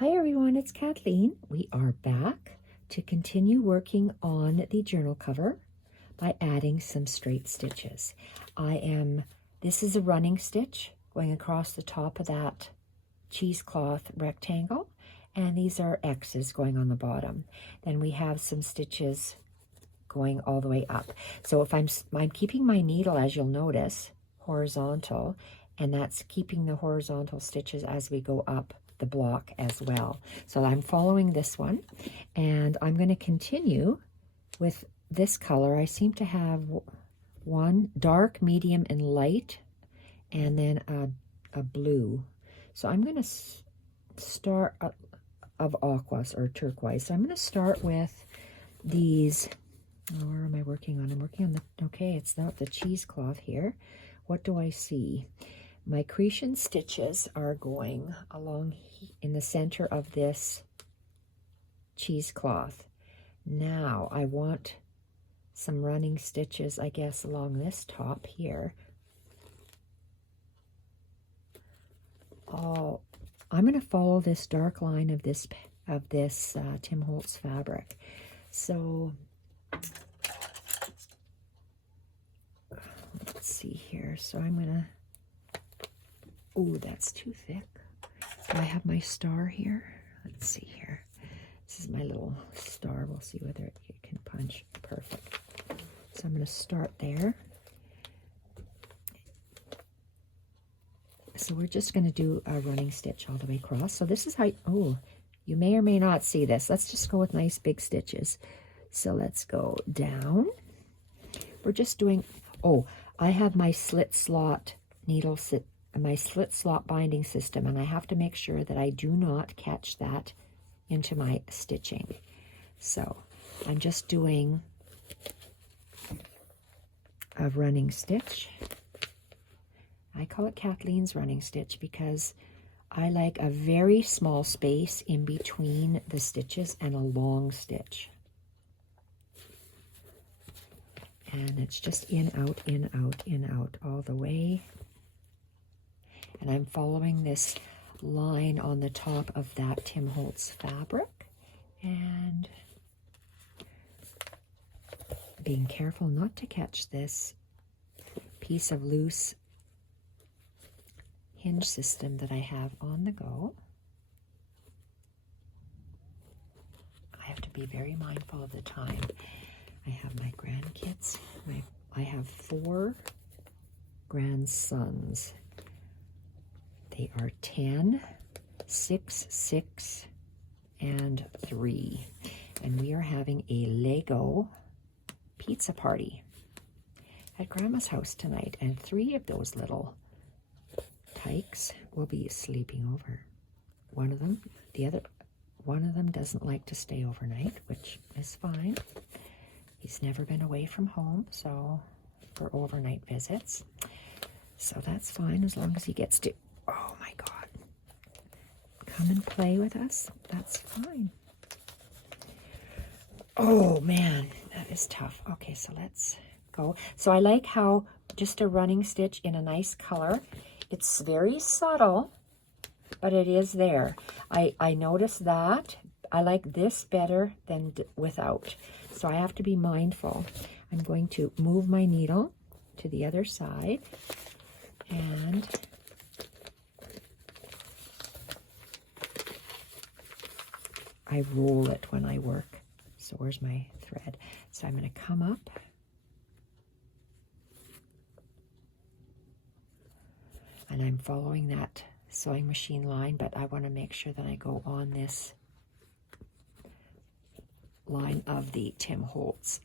Hi everyone, it's Kathleen. We are back to continue working on the journal cover by adding some straight stitches. This is a running stitch going across the top of that cheesecloth rectangle, and these are X's going on the bottom. Then we have some stitches going all the way up. So if I'm keeping my needle, as you'll notice, horizontal, and that's keeping the horizontal stitches as we go up the block as well. So I'm following this one, and I'm going to continue with this color. I seem to have one dark, medium, and light, and then a blue. So I'm going to start of aquas or turquoise. So I'm going to start with these. Where am I working on? I'm working on the, okay, it's not the cheesecloth here. What do I see? My Cretan stitches are going along in the center of this cheesecloth. Now I want some running stitches, I guess, along this top here. Oh, I'm going to follow this dark line of this Tim Holtz fabric. So let's see here. So I'm going to, oh, that's too thick. Do I have my star here? Let's see here. This is my little star. We'll see whether it can punch. Perfect. So I'm going to start there. So we're just going to do a running stitch all the way across. So this is how, oh, you may or may not see this. Let's just go with nice big stitches. So let's go down. We're just doing, oh, I have my slit slot needle my slit slot binding system, and I have to make sure that I do not catch that into my stitching. So I'm just doing a running stitch. I call it Kathleen's running stitch because I like a very small space in between the stitches and a long stitch. And it's just in, out, in, out, in, out all the way. And I'm following this line on the top of that Tim Holtz fabric and being careful not to catch this piece of loose hinge system that I have on the go. I have to be very mindful of the time. I have my grandkids. I have 4 grandsons. They are 10, 6, 6, and 3. And we are having a Lego pizza party at Grandma's house tonight. And 3 of those little tykes will be sleeping over. One of them doesn't like to stay overnight, which is fine. He's never been away from home, so for overnight visits. So that's fine as long as he gets to, oh my God, come and play with us. That's fine. Oh man, that is tough. Okay, so let's go. So I like how just a running stitch in a nice color. It's very subtle, but it is there. I noticed that. I like this better than without. So I have to be mindful. I'm going to move my needle to the other side and I roll it when I work. So where's my thread? So I'm going to come up and I'm following that sewing machine line, but I want to make sure that I go on this line of the Tim Holtz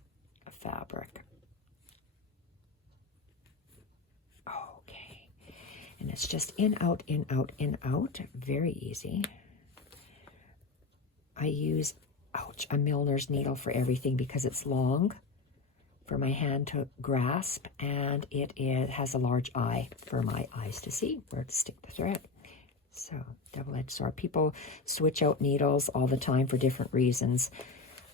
fabric. Okay. And it's just in, out, in, out, in, out. Very easy. I use, ouch, a Milner's needle for everything because it's long for my hand to grasp, and it has a large eye for my eyes to see where to stick the thread. So, double-edged sword. People switch out needles all the time for different reasons.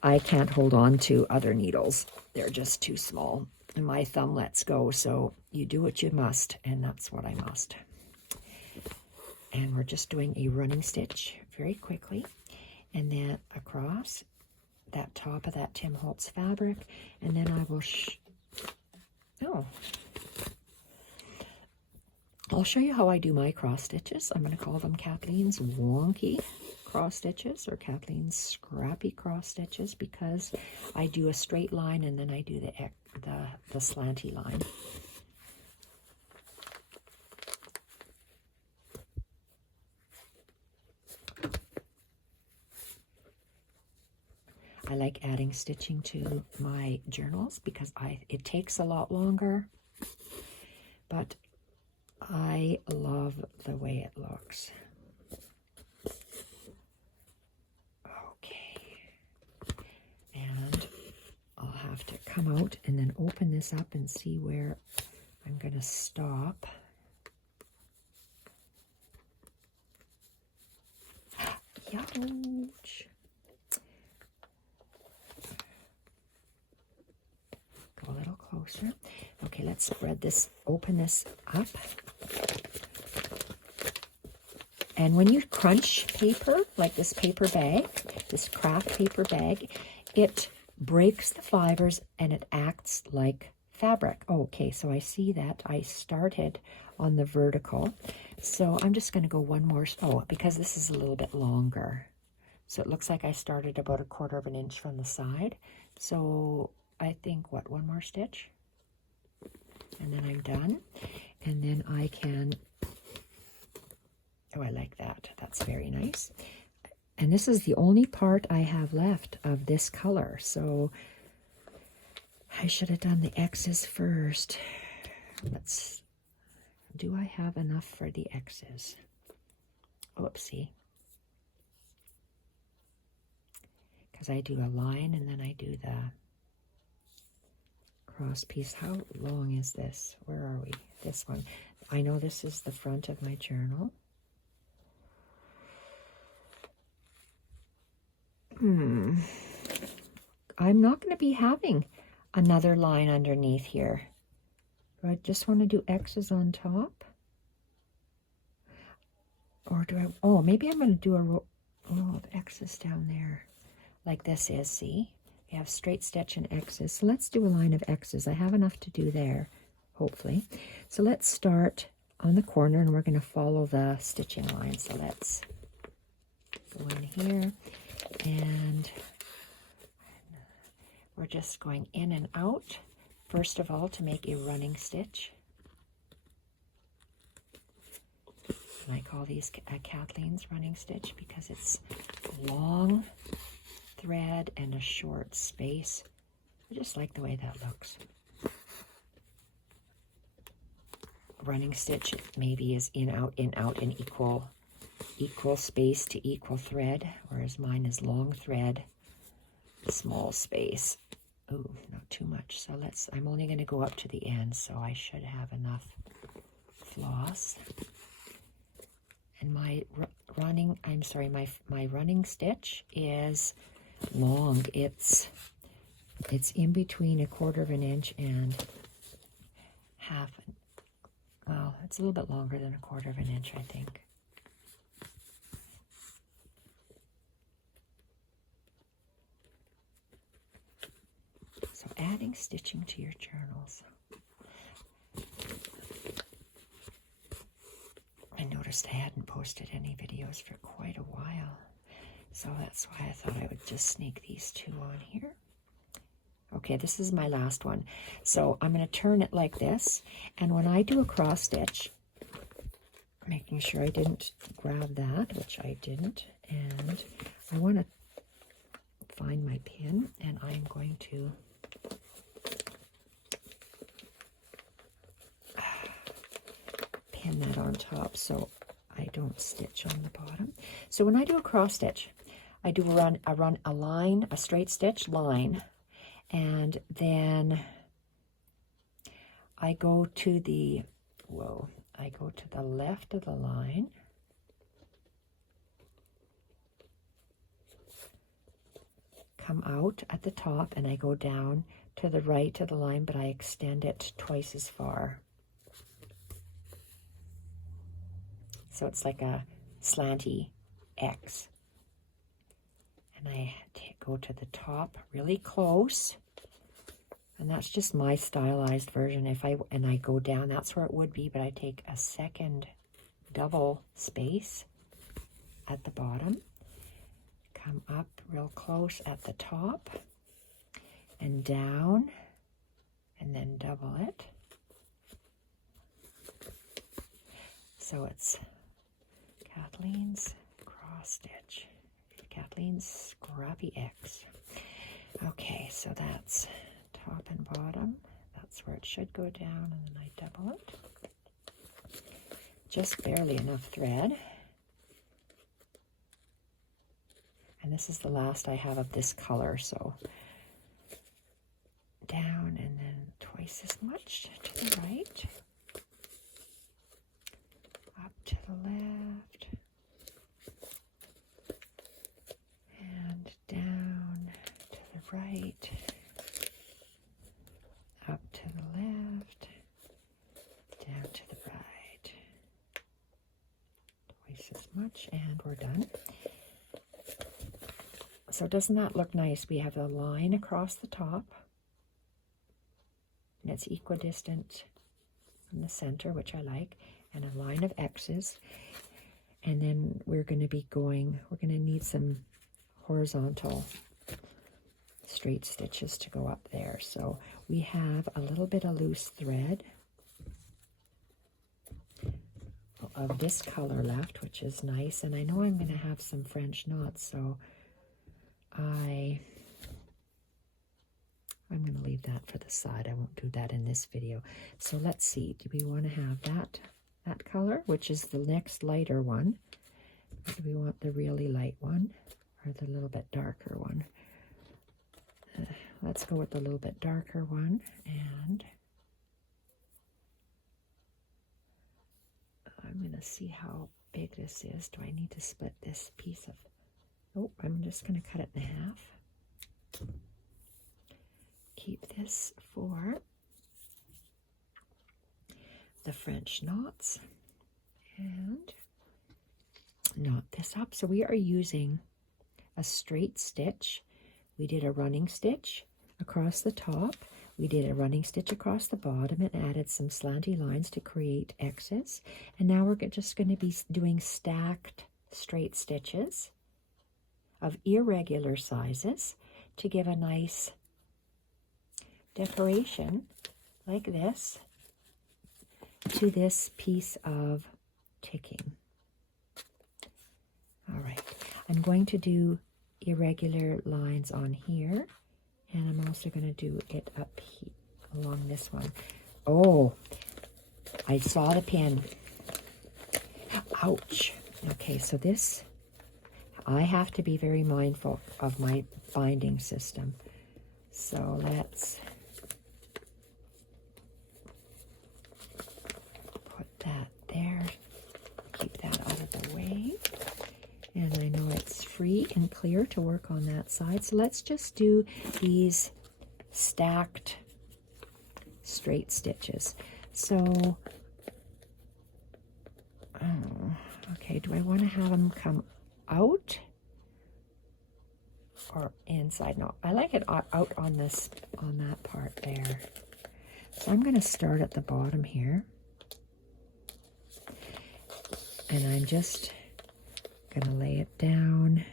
I can't hold on to other needles. They're just too small. And my thumb lets go, so you do what you must, and that's what I must. And we're just doing a running stitch very quickly, and then across that top of that Tim Holtz fabric, and then I will I'll show you how I do my cross stitches. I'm going to call them Kathleen's wonky cross stitches or Kathleen's scrappy cross stitches, because I do a straight line and then I do the slanty line. I like adding stitching to my journals because it takes a lot longer, but I love the way it looks. Okay, and I'll have to come out and then open this up and see where I'm going to stop. Ouch. Go a little closer. Okay, let's spread this, open this up. And when you crunch paper, like this paper bag, this craft paper bag, it breaks the fibers and it acts like fabric. Okay, so I see that I started on the vertical. So I'm just going to go one more, because this is a little bit longer. So it looks like I started about 1/4 of an inch from the side. So I think, one more stitch? And then I'm done. And then I can, I like that. That's very nice. And this is the only part I have left of this color. So I should have done the X's first. Do I have enough for the X's? Oopsie. Because I do a line and then I do the cross piece. How long is this? Where are we? This one. I know this is the front of my journal. I'm not going to be having another line underneath here. Do I just want to do X's on top? Or do I, maybe I'm going to do a row, the X's down there. Like this is, see? We have straight stitch and X's. So let's do a line of X's. I have enough to do there, hopefully. So let's start on the corner and we're going to follow the stitching line. So let's go in here and we're just going in and out, first of all, to make a running stitch. And I call these Kathleen's running stitch because it's long thread and a short space. I just like the way that looks. Running stitch maybe is in, out, in equal space to equal thread, whereas mine is long thread, small space. Ooh, not too much. So I'm only going to go up to the end, so I should have enough floss. And my running stitch is long. It's in between 1/4 of an inch and half. Well, it's a little bit longer than 1/4 of an inch, I think. So adding stitching to your journals. I noticed I hadn't posted any videos for quite a while. So that's why I thought I would just sneak these two on here. Okay, this is my last one. So I'm going to turn it like this. And when I do a cross stitch, making sure I didn't grab that, which I didn't. And I want to find my pin, and I'm going to pin that on top so I don't stitch on the bottom. So when I do a cross stitch, I do a line, a straight stitch line, and then I go to the left of the line, come out at the top, and I go down to the right of the line, but I extend it twice as far. so it's like a slanty X. And I go to the top really close, and that's just my stylized version. If I go down, that's where it would be, but I take a second double space at the bottom, come up real close at the top, and down, and then double it. So it's Kathleen's cross stitch, Kathleen's Scrappy X. Okay, so that's top and bottom. That's where it should go down, and then I double it. Just barely enough thread. And this is the last I have of this color, so down and then twice as much to the right, up to the left, and down to the right, up to the left, down to the right, twice as much, and we're done. So doesn't that look nice? We have a line across the top, and it's equidistant from the center, which I like, and a line of X's. And then we're going to need some horizontal straight stitches to go up there. So we have a little bit of loose thread of this color left, which is nice. And I know I'm going to have some French knots, so I'm going to leave that for the side. I won't do that in this video. So let's see. Do we want to have that color, which is the next lighter one? Or do we want the really light one or the little bit darker one? Let's go with the little bit darker one. And I'm going to see how big this is. Do I need to split this piece of... Oh, I'm just going to cut it in half. Keep this for the French knots and knot this up. So we are using a straight stitch. We did a running stitch across the top. We did a running stitch across the bottom and added some slanty lines to create X's. And now we're just going to be doing stacked straight stitches of irregular sizes to give a nice decoration like this to this piece of ticking. All right, I'm going to do irregular lines on here, and I'm also going to do it up here along this one. Oh, I saw the pin. Ouch. Okay, so this, I have to be very mindful of my binding system. So let's put that there, keep that out of the way. And I know it's free and clear to work on that side. So let's just do these stacked straight stitches. So, okay, do I want to have them come out or inside? No, I like it out on this, on that part there. So I'm going to start at the bottom here, and I'm just going to lay it down,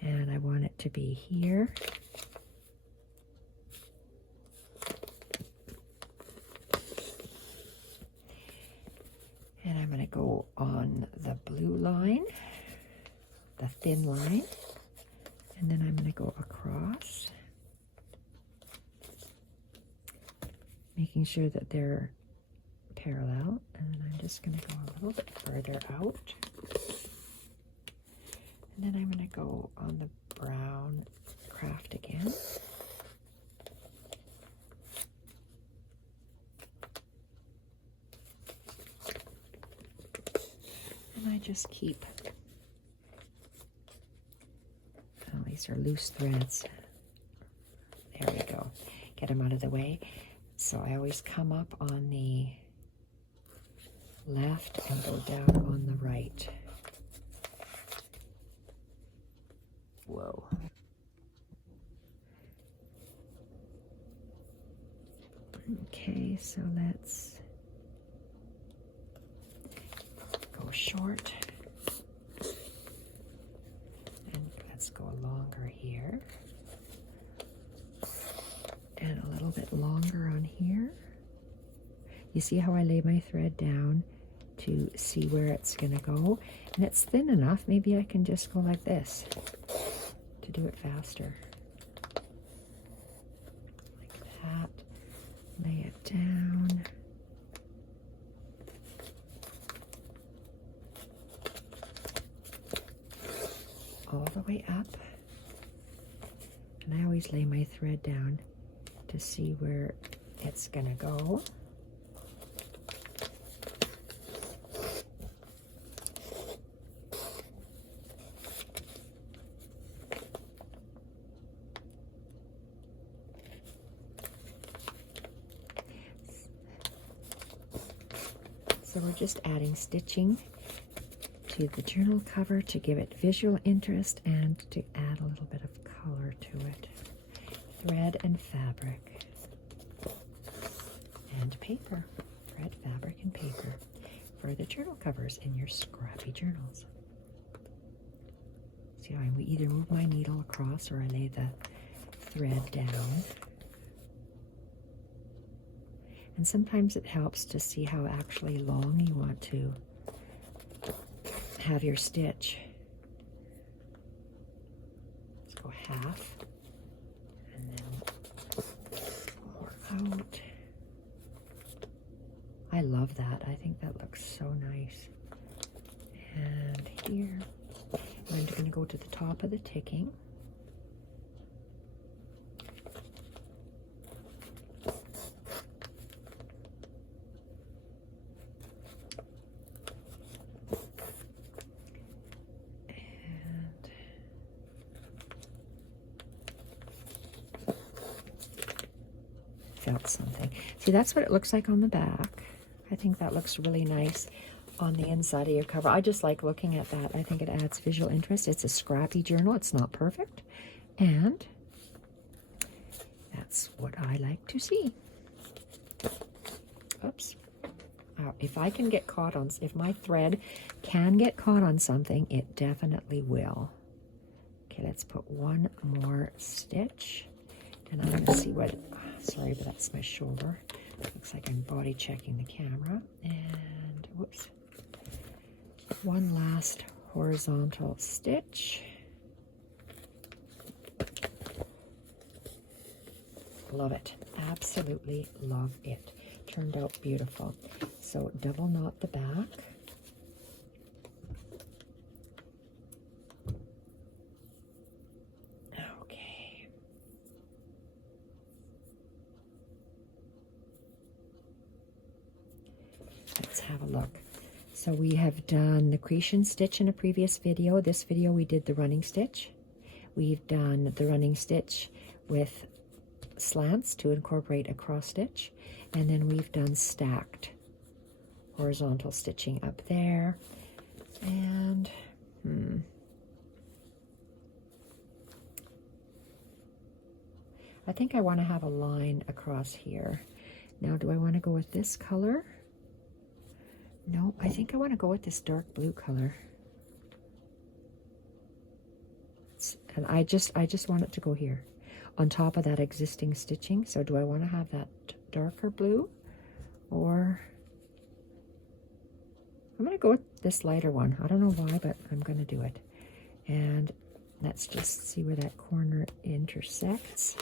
and I want it to be here. And I'm going to go on the blue line, the thin line, and then I'm going to go across, making sure that they're parallel, and then I'm just going to go a little bit further out, and then I'm going to go on the brown craft again. And I just keep, oh, these are loose threads. There we go. Get them out of the way. So I always come up on the left and go down on the right. Whoa. Okay, so let's go short. And let's go longer here. And a little bit longer on here. You see how I lay my thread down to see where it's going to go? And it's thin enough, maybe I can just go like this to do it faster. Like that. Lay it down. All the way up. And I always lay my thread down to see where it's going to go. So we're just adding stitching to the journal cover to give it visual interest and to add a little bit of color to it. Thread and fabric and paper. Thread, fabric, and paper for the journal covers in your Scrappy journals. See how I either move my needle across or I lay the thread down. And sometimes it helps to see how actually long you want to have your stitch. Let's go half and then more out. I love that. I think that looks so nice. And here, I'm going to go to the top of the ticking. Something. See, that's what it looks like on the back. I think that looks really nice on the inside of your cover. I just like looking at that. I think it adds visual interest. It's a Scrappy journal. It's not perfect. And that's what I like to see. Oops. If I can get caught on, if my thread can get caught on something, it definitely will. Okay, let's put one more stitch. And I'm going to see what, sorry, but that's my shoulder. Looks like I'm body checking the camera. And, whoops. One last horizontal stitch. Love it. Absolutely love it. Turned out beautiful. So double knot the back. Let's have a look. So we have done the creation stitch in a previous video. This video we did the running stitch. We've done the running stitch with slants to incorporate a cross stitch. And then we've done stacked horizontal stitching up there. And I think I want to have a line across here. Now, do I want to go with this color? No, I think I want to go with this dark blue color. And I just want it to go here on top of that existing stitching. So do I want to have that darker blue, or I'm going to go with this lighter one. I don't know why, but I'm going to do it. And let's just see where that corner intersects.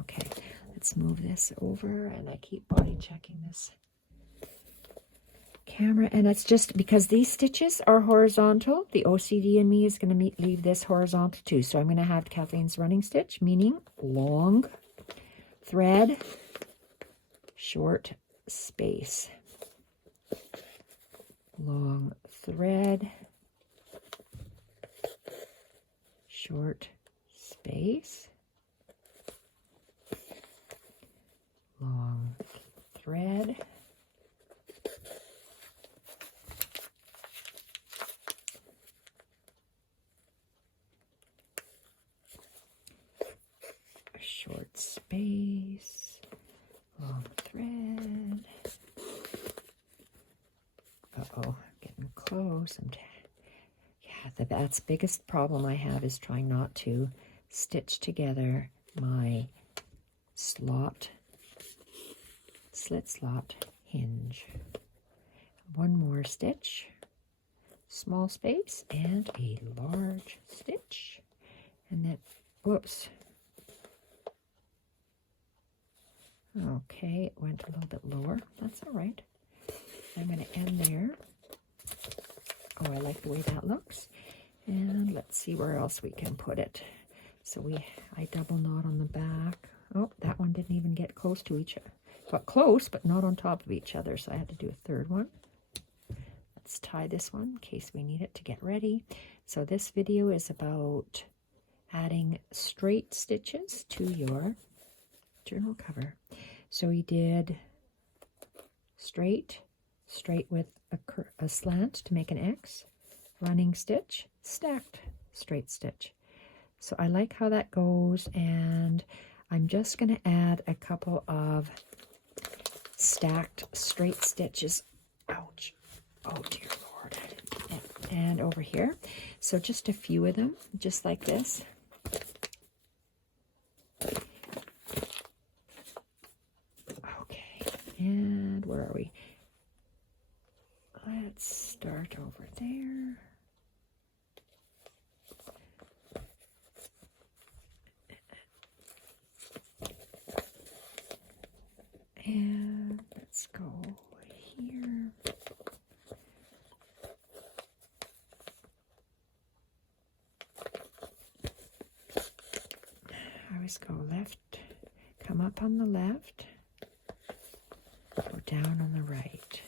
Okay. Let's move this over, and I keep body checking this camera, and it's just because these stitches are horizontal, the OCD in me is going to leave this horizontal too. So I'm going to have Kathleen's running stitch, meaning long thread, short space. Long thread, short space. Long thread, short space, long thread. Uh-oh, getting close. Yeah, that's biggest problem I have is trying not to stitch together my slit slot hinge. One more stitch, small space, and a large stitch. And then, whoops. Okay, it went a little bit lower. That's all right. I'm going to end there. Oh, I like the way that looks. And let's see where else we can put it. So I double knot on the back. Oh, that one didn't even get close to each other. Got close, but not on top of each other, so I had to do a third one. Let's tie this one in case we need it to get ready. So this video is about adding straight stitches to your journal cover. So we did straight with a slant to make an X, running stitch, stacked straight stitch. So I like how that goes, and I'm just going to add a couple of stacked straight stitches. Ouch. Oh dear Lord. And over here. So just a few of them, just like this. Okay, and where are we? Let's start over there. And let's go here. I always go left, come up on the left, go down on the right.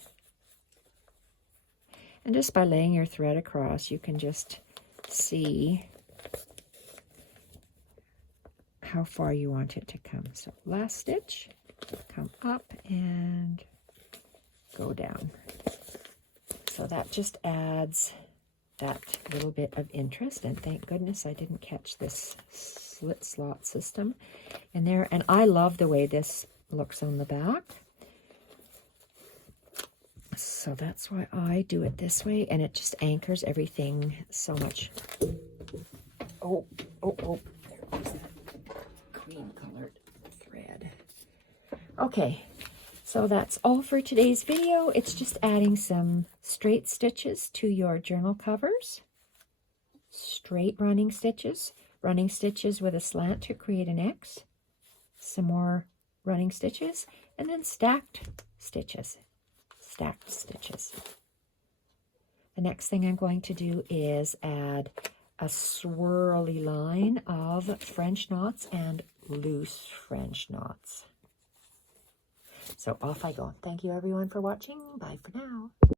And just by laying your thread across, you can just see how far you want it to come. So last stitch, come up and go down. So that just adds that little bit of interest, and thank goodness I didn't catch this slit slot system in there. And I love the way this looks on the back. So that's why I do it this way, and it just anchors everything so much. Oh, there's that cream colored thread. Okay, so that's all for today's video. It's just adding some straight stitches to your journal covers. Straight running stitches with a slant to create an X, some more running stitches, and then stacked stitches. The next thing I'm going to do is add a swirly line of French knots and loose French knots. So off I go. Thank you everyone for watching. Bye for now.